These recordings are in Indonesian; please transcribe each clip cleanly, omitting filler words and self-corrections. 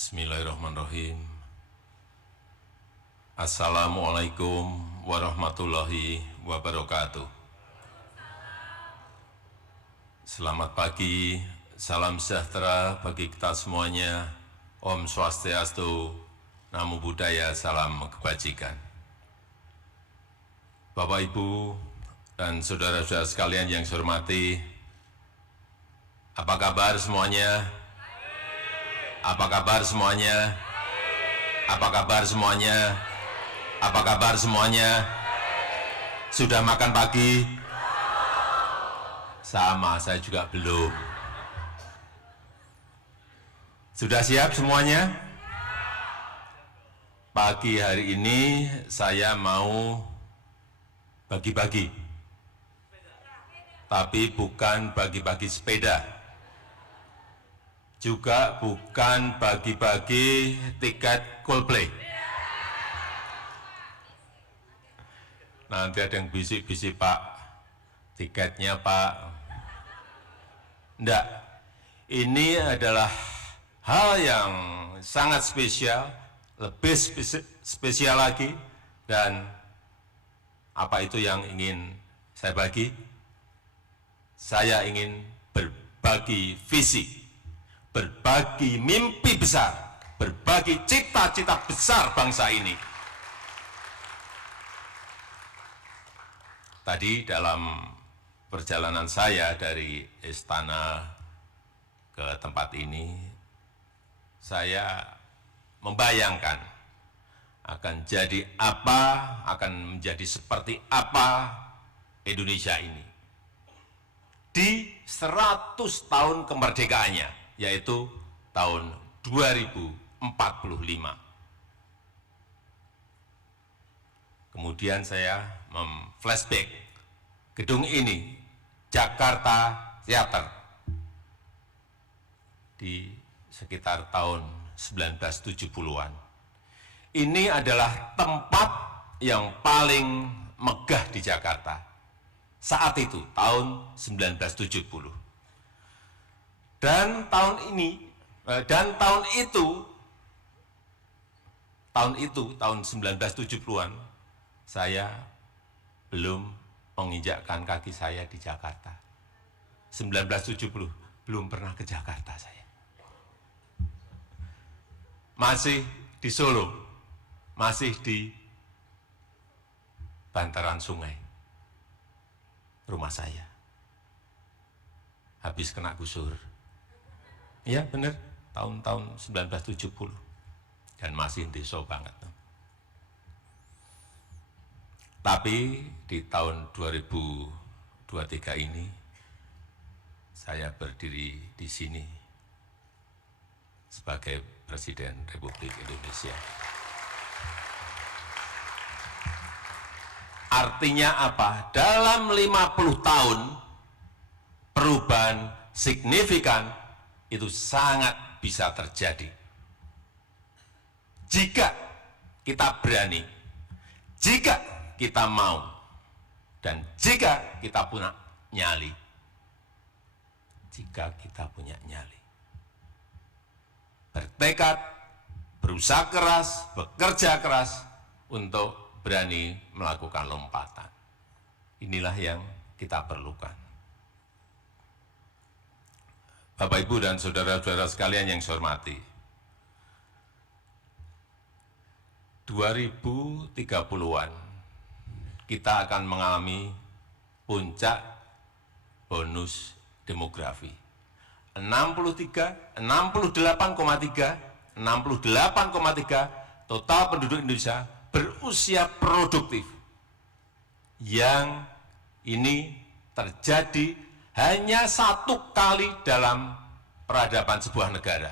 Bismillahirrahmanirrahim. Assalamualaikum warahmatullahi wabarakatuh. Selamat pagi, salam sejahtera bagi kita semuanya. Om Swastiastu, Namo Buddhaya, salam kebajikan. Bapak, Ibu, dan saudara-saudara sekalian yang saya hormati, apa kabar semuanya? Apa kabar semuanya? Apa kabar semuanya? Apa kabar semuanya? Sudah makan pagi? Sama, saya juga belum. Sudah siap semuanya? Pagi hari ini saya mau bagi-bagi. Tapi bukan bagi-bagi sepeda. Juga bukan bagi-bagi tiket Coldplay. Nanti ada yang bisik-bisik, Pak, tiketnya Pak. Enggak, ini adalah hal yang sangat spesial, lebih spesial lagi, dan apa itu yang ingin saya bagi? Saya ingin berbagi visi, berbagi mimpi besar, berbagi cita-cita besar bangsa ini. Tadi dalam perjalanan saya dari istana ke tempat ini, saya membayangkan akan jadi apa, akan menjadi seperti apa Indonesia ini di 100 tahun kemerdekaannya, yaitu tahun 2045. Kemudian saya flashback gedung ini, Jakarta Theater, di sekitar tahun 1970-an. Ini adalah tempat yang paling megah di Jakarta saat itu, tahun 1970. Dan tahun itu, tahun 1970-an, saya belum menginjakkan kaki saya di Jakarta. 1970, belum pernah ke Jakarta saya. Masih di Solo, masih di bantaran sungai, rumah saya. Habis kena gusur. Iya benar, tahun-tahun 1970, dan masih deso banget. Tapi di tahun 2023 ini, saya berdiri di sini sebagai Presiden Republik Indonesia. Artinya apa? Dalam 50 tahun, perubahan signifikan itu sangat bisa terjadi. Jika kita berani, jika kita mau, dan jika kita punya nyali. Jika kita punya nyali. Bertekad, berusaha keras, bekerja keras untuk berani melakukan lompatan. Inilah yang kita perlukan. Bapak, Ibu, dan saudara-saudara sekalian yang saya hormati, 2030-an kita akan mengalami puncak bonus demografi. 68,3 total penduduk Indonesia berusia produktif. Yang ini terjadi hanya satu kali dalam peradaban sebuah negara.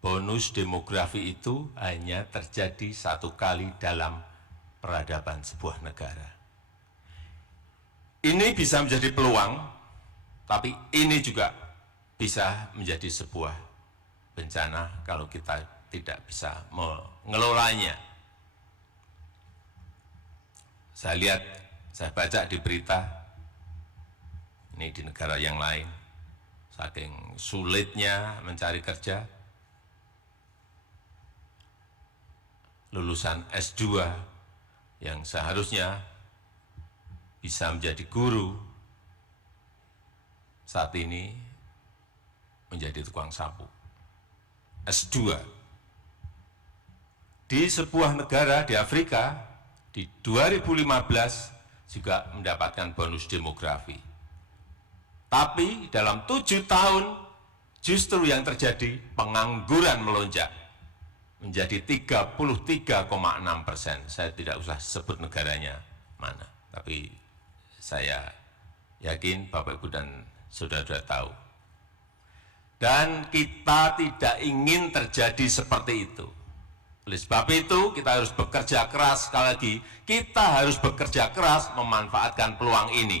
Bonus demografi itu hanya terjadi satu kali dalam peradaban sebuah negara. Ini bisa menjadi peluang, tapi ini juga bisa menjadi sebuah bencana kalau kita tidak bisa mengelolanya. Saya lihat, saya baca di berita, ini di negara yang lain, saking sulitnya mencari kerja, lulusan S2 yang seharusnya bisa menjadi guru, saat ini menjadi tukang sapu. S2. Di sebuah negara di Afrika, di 2015 juga mendapatkan bonus demografi. Tapi dalam 7 tahun justru yang terjadi pengangguran melonjak menjadi 33,6%. Saya tidak usah sebut negaranya mana, tapi saya yakin Bapak Ibu dan saudara-saudara tahu. Dan kita tidak ingin terjadi seperti itu. Oleh sebab itu kita harus bekerja keras, sekali lagi kita harus bekerja keras memanfaatkan peluang ini.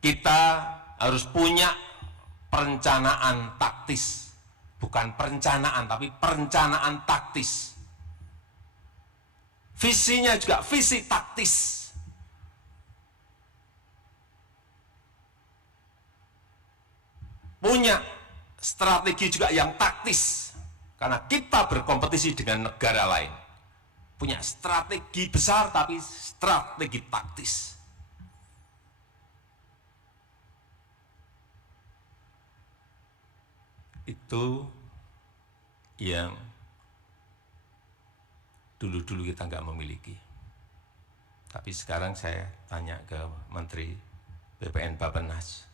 Kita harus punya perencanaan taktis, bukan perencanaan tapi perencanaan taktis. Visinya juga visi taktis. Punya strategi juga yang taktis, karena kita berkompetisi dengan negara lain. Punya strategi besar tapi strategi taktis. Itu yang dulu-dulu kita nggak memiliki. Tapi sekarang saya tanya ke Menteri BPN Bappenas,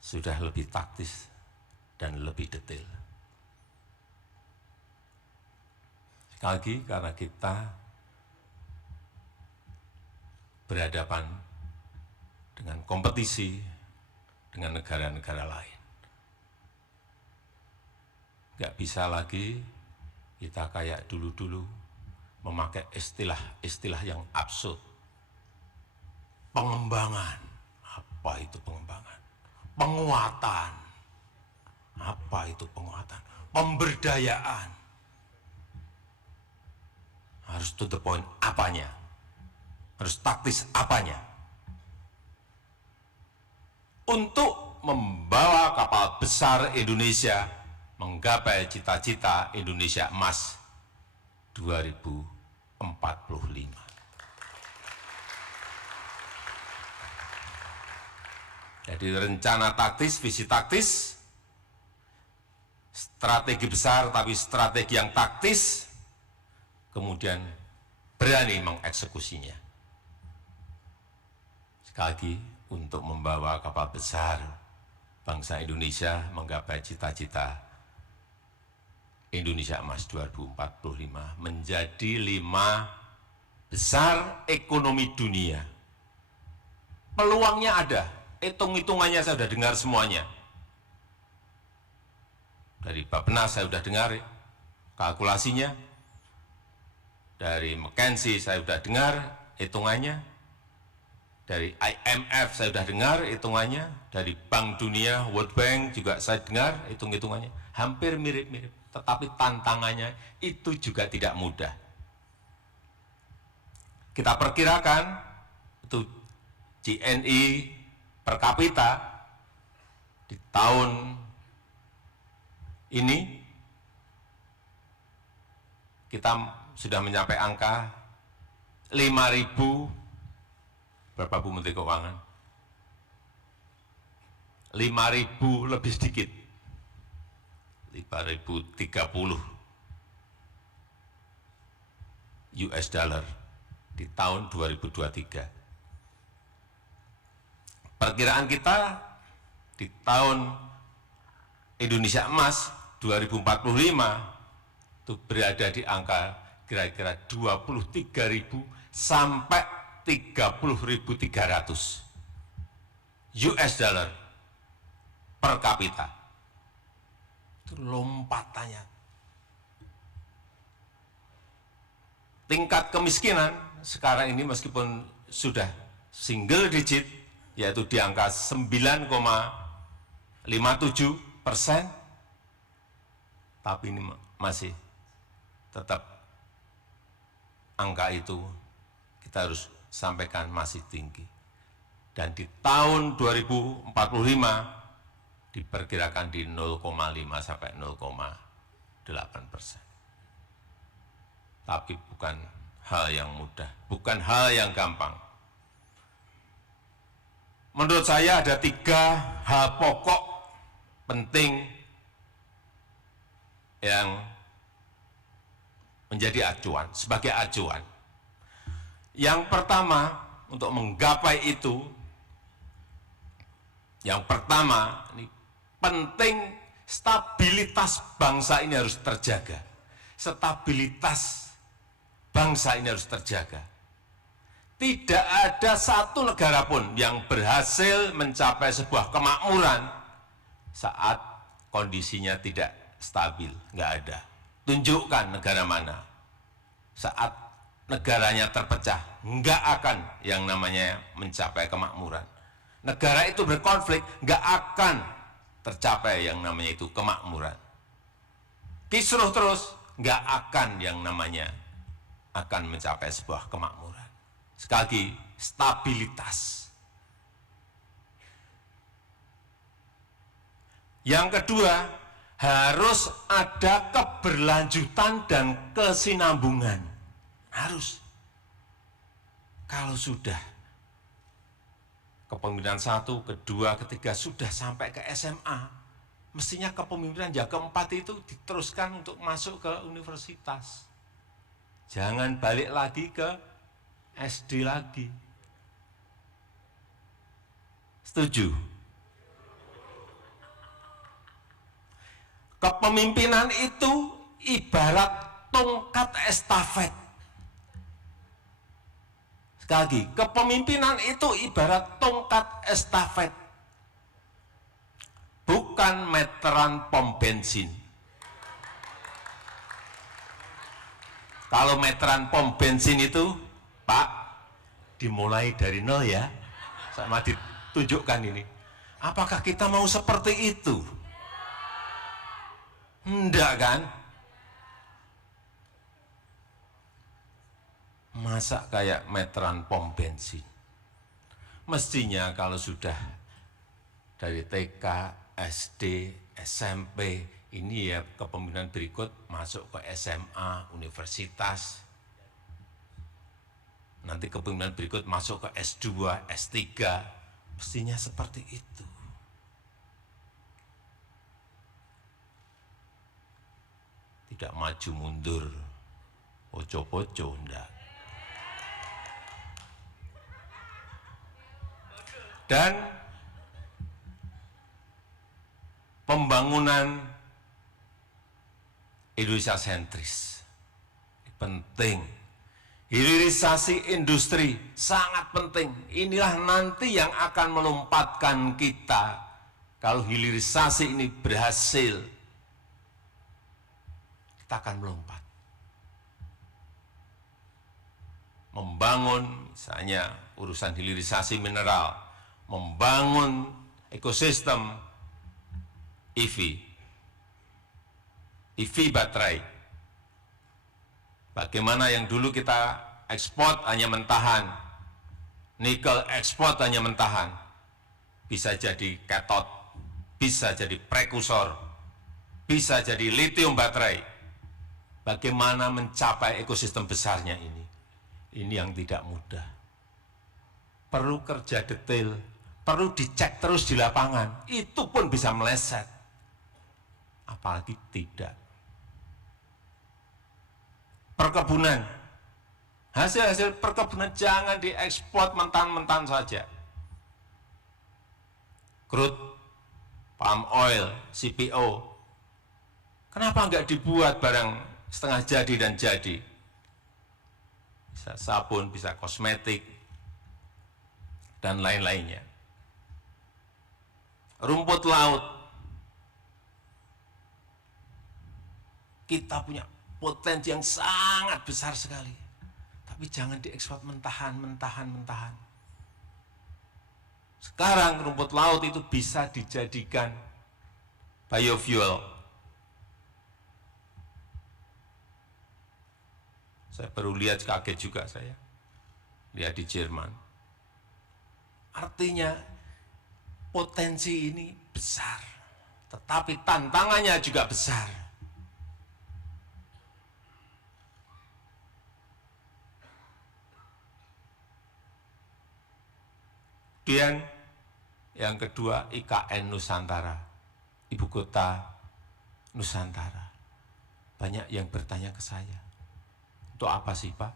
sudah lebih taktis dan lebih detail. Sekali lagi, karena kita berhadapan dengan kompetisi dengan negara-negara lain. Nggak bisa lagi kita kayak dulu-dulu memakai istilah-istilah yang absurd. Pengembangan, apa itu pengembangan? Penguatan, apa itu penguatan? Pemberdayaan, harus to the point apanya? Harus taktis apanya? Untuk membawa kapal besar Indonesia menggapai cita-cita Indonesia Emas 2045. Jadi rencana taktis, visi taktis, strategi besar tapi strategi yang taktis, kemudian berani mengeksekusinya. Sekali lagi, untuk membawa kapal besar bangsa Indonesia menggapai cita-cita Indonesia Emas 2045 menjadi 5 besar ekonomi dunia. Peluangnya ada. Hitung-hitungannya saya sudah dengar semuanya. Dari Bappenas saya sudah dengar kalkulasinya. Dari McKinsey saya sudah dengar hitungannya. Dari IMF saya sudah dengar hitungannya. Dari Bank Dunia, World Bank juga saya dengar hitung-hitungannya. Hampir mirip-mirip. Tetapi tantangannya itu juga tidak mudah. Kita perkirakan itu GNI per kapita di tahun ini kita sudah mencapai angka 5.000, berapa Bu Menteri Keuangan? 5.000 lebih sedikit, 5.030 US dollar di tahun 2023. Perkiraan kita di tahun Indonesia Emas 2045 itu berada di angka kira-kira 23.000 sampai 30.300 US dollar per kapita. Itu lompatannya. Tingkat kemiskinan sekarang ini meskipun sudah single digit, yaitu di angka 9,57%, tapi ini masih tetap angka itu kita harus sampaikan masih tinggi. Dan di tahun 2045 diperkirakan di 0,5 sampai 0,8%. Tapi bukan hal yang mudah, bukan hal yang gampang. Menurut saya ada 3 hal pokok penting yang menjadi acuan, sebagai acuan. Yang pertama, untuk menggapai itu, yang pertama, ini penting stabilitas bangsa ini harus terjaga. Stabilitas bangsa ini harus terjaga. Tidak ada satu negara pun yang berhasil mencapai sebuah kemakmuran saat kondisinya tidak stabil, nggak ada. Tunjukkan negara mana. Saat negaranya terpecah, nggak akan yang namanya mencapai kemakmuran. Negara itu berkonflik, nggak akan tercapai yang namanya itu kemakmuran. Kisruh terus, nggak akan yang namanya akan mencapai sebuah kemakmuran. Sekali lagi, stabilitas. Yang kedua, harus ada keberlanjutan dan kesinambungan. Harus. Kalau sudah kepemimpinan 1, kedua, ketiga sudah sampai ke SMA, mestinya kepemimpinan yang keempat itu diteruskan untuk masuk ke universitas. Jangan balik lagi ke SD lagi. Setuju? Kepemimpinan itu ibarat tongkat estafet. Sekali lagi, kepemimpinan itu ibarat tongkat estafet. Bukan meteran pom bensin. Kalau meteran pom bensin itu, Pak, dimulai dari nol ya. Sama ditunjukkan ini. Apakah kita mau seperti itu? Enggak kan? Masa kayak meteran pom bensin? Mestinya kalau sudah dari TK, SD, SMP, ini ya kepemimpinan berikut masuk ke SMA, universitas. Nanti kepemimpinan berikut masuk ke S2, S3. Mestinya seperti itu. Tidak maju mundur, poco-poco, enggak. Dan pembangunan Indonesia sentris penting. Hilirisasi industri sangat penting. Inilah nanti yang akan melompatkan kita. Kalau hilirisasi ini berhasil, kita akan melompat. Membangun misalnya urusan hilirisasi mineral, membangun ekosistem EV baterai. Bagaimana yang dulu kita ekspor hanya mentahan, nikel ekspor hanya mentahan, bisa jadi katot, bisa jadi prekursor, bisa jadi litium baterai. Bagaimana mencapai ekosistem besarnya ini? Ini yang tidak mudah. Perlu kerja detail, perlu dicek terus di lapangan. Itu pun bisa meleset. Apalagi tidak. Perkebunan, hasil-hasil perkebunan jangan diekspor mentah-mentah saja. Crude, palm oil, CPO, kenapa enggak dibuat barang setengah jadi dan jadi? Bisa sabun, bisa kosmetik, dan lain-lainnya. Rumput laut, kita punya potensi yang sangat besar sekali. Tapi jangan diekspor mentahan. Sekarang rumput laut itu bisa dijadikan biofuel. Saya baru lihat, kaget juga saya. Lihat di Jerman. Artinya potensi ini besar. tetapi tantangannya juga besar. Kemudian yang kedua, IKN Nusantara, Ibu Kota Nusantara. Banyak yang bertanya ke saya, untuk apa sih Pak?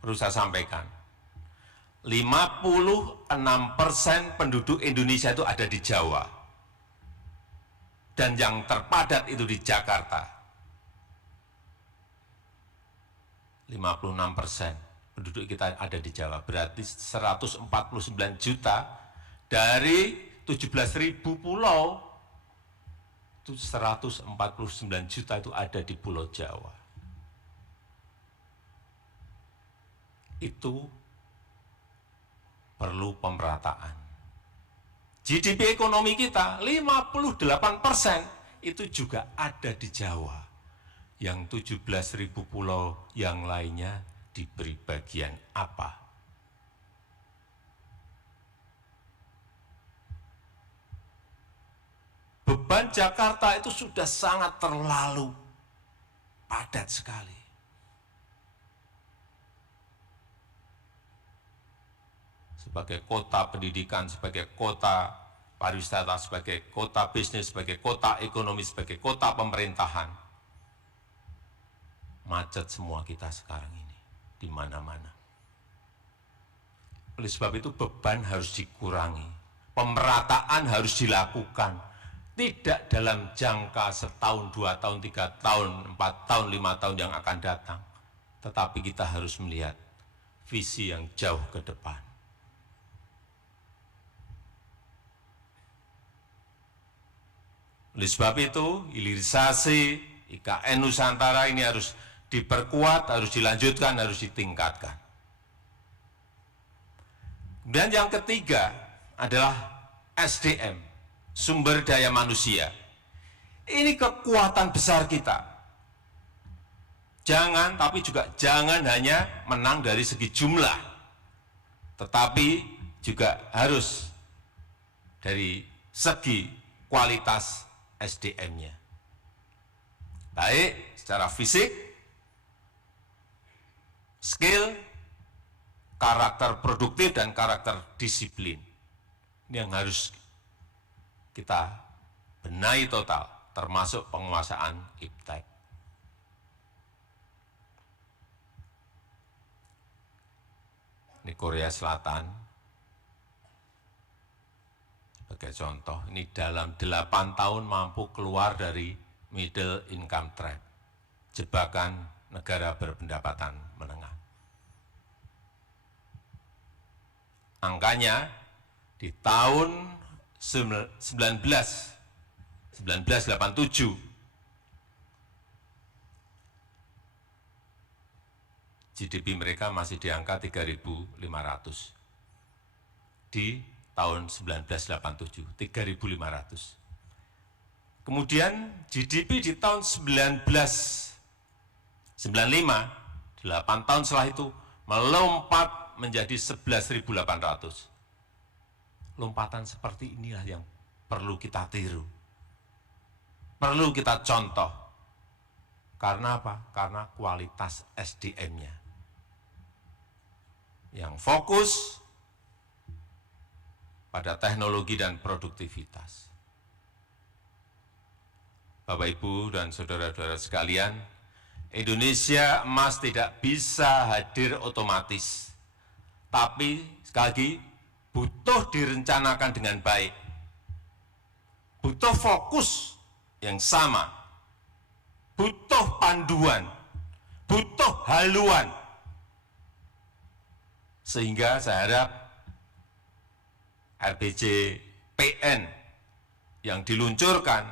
Perlu saya sampaikan, 56% penduduk Indonesia itu ada di Jawa. Dan yang terpadat itu di Jakarta. 56% penduduk kita ada di Jawa, berarti 149 juta dari 17.000 pulau, itu 149 juta itu ada di Pulau Jawa. Itu perlu pemerataan. GDP ekonomi kita 58% itu juga ada di Jawa. Yang 17.000 pulau yang lainnya diberi bagian apa? Beban Jakarta itu sudah sangat terlalu padat sekali. Sebagai kota pendidikan, sebagai kota pariwisata, sebagai kota bisnis, sebagai kota ekonomi, sebagai kota pemerintahan, macet semua kita sekarang ini, di mana-mana. Oleh sebab itu beban harus dikurangi, pemerataan harus dilakukan, tidak dalam jangka setahun, 2 tahun, 3 tahun, 4 tahun, 5 tahun yang akan datang, tetapi kita harus melihat visi yang jauh ke depan. Oleh sebab itu, hilirisasi IKN Nusantara ini harus diperkuat, harus dilanjutkan, harus ditingkatkan. Dan yang ketiga adalah SDM, sumber daya manusia. Ini kekuatan besar kita. Jangan, tapi juga jangan hanya menang dari segi jumlah, tetapi juga harus dari segi kualitas SDM-nya. Baik secara fisik, skill, karakter produktif, dan karakter disiplin. Ini yang harus kita benahi total, termasuk penguasaan iptek. Ini Korea Selatan, sebagai contoh, ini dalam 8 tahun mampu keluar dari middle income trap, jebakan negara berpendapatan menengah. Angkanya di tahun 1987 GDP mereka masih di angka 3.500. Di tahun 1987, 3.500. Kemudian GDP di tahun 1995, 8 tahun setelah itu, melompat menjadi 11.800. Lompatan seperti inilah yang perlu kita tiru. Perlu kita contoh. Karena apa? Karena kualitas SDM-nya. Yang fokus pada teknologi dan produktivitas. Bapak, Ibu, dan saudara-saudara sekalian, Indonesia emas tidak bisa hadir otomatis. Tapi sekali lagi, butuh direncanakan dengan baik. Butuh fokus yang sama. Butuh panduan. Butuh haluan. Sehingga saya harap RPJPN yang diluncurkan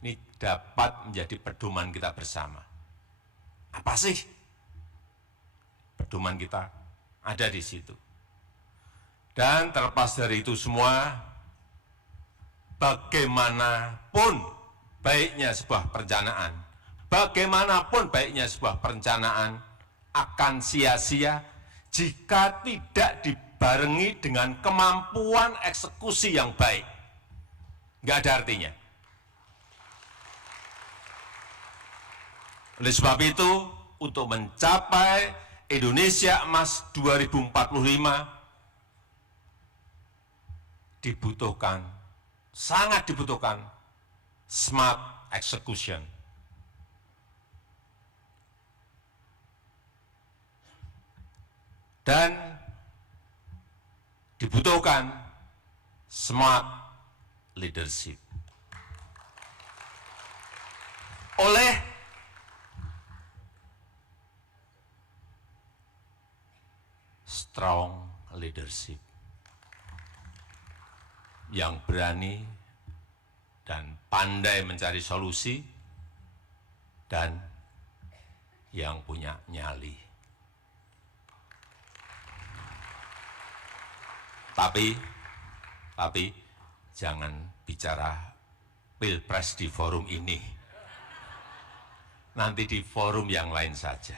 ini dapat menjadi pedoman kita bersama. Apa sih pedoman kita? Ada di situ. Dan terlepas dari itu semua, bagaimanapun baiknya sebuah perencanaan, bagaimanapun baiknya sebuah perencanaan akan sia-sia jika tidak dibarengi dengan kemampuan eksekusi yang baik. Nggak ada artinya. Oleh sebab itu, untuk mencapai Indonesia Emas 2045, sangat dibutuhkan smart execution. Dan dibutuhkan smart leadership. Oleh strong leadership yang berani dan pandai mencari solusi dan yang punya nyali. Tapi jangan bicara pilpres di forum ini. Nanti di forum yang lain saja.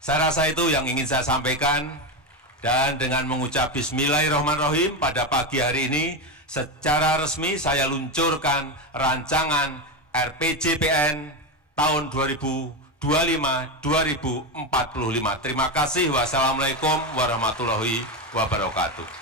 Saya rasa itu yang ingin saya sampaikan, dan dengan mengucap Bismillahirrahmanirrahim pada pagi hari ini secara resmi saya luncurkan rancangan RPJPN tahun 2025-2045. Terima kasih. Wassalamualaikum warahmatullahi wabarakatuh.